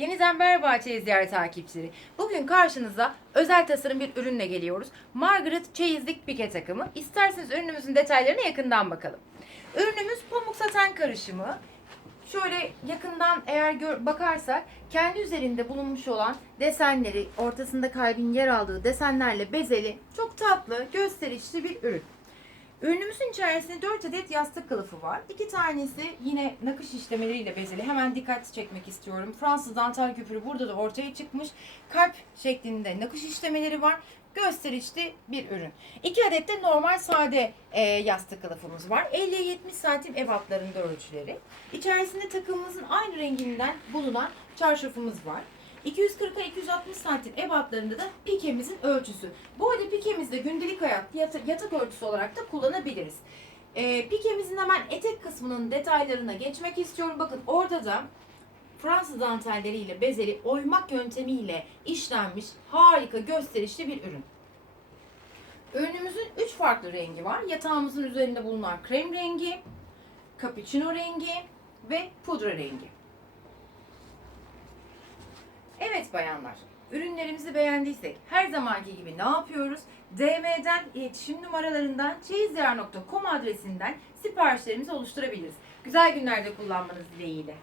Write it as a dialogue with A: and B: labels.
A: Yeniden Çeyiz Diyarı takipçileri. Bugün karşınıza özel tasarım bir ürünle geliyoruz. Margaret Çeyizlik Pike takımı. İsterseniz ürünümüzün detaylarına yakından bakalım. Ürünümüz pamuk saten karışımı. Şöyle yakından eğer gör, bakarsak kendi üzerinde bulunmuş olan desenleri, ortasında kalbin yer aldığı desenlerle bezeli, çok tatlı, gösterişli bir ürün. Ürünümüzün içerisinde 4 adet yastık kılıfı var. İki tanesi yine nakış işlemeleriyle bezeli. Hemen dikkat çekmek istiyorum. Fransız dantel küpürü burada da ortaya çıkmış. Kalp şeklinde nakış işlemeleri var. Gösterişli bir ürün. İki adet de normal sade e, yastık kılıfımız var. 50'ye 70 santim ebatlarında ölçüleri. İçerisinde takımımızın aynı renginden bulunan çarşafımız var. 240'a 260 santim ebatlarında da pikemizin ölçüsü. Bu arada pikemizi de gündelik hayat yatak, örtüsü olarak da kullanabiliriz. Ee, pikemizin hemen etek kısmının detaylarına geçmek istiyorum. Bakın orada da Fransız dantelleriyle bezeli oymak yöntemiyle işlenmiş harika gösterişli bir ürün. Ürünümüzün 3 farklı rengi var. Yatağımızın üzerinde bulunan krem rengi, cappuccino rengi ve pudra rengi. Bayanlar, ürünlerimizi beğendiysek her zamanki gibi ne yapıyoruz? DM'den iletişim numaralarından çeyizdiyar.com adresinden siparişlerimizi oluşturabiliriz. Güzel günlerde kullanmanız dileğiyle.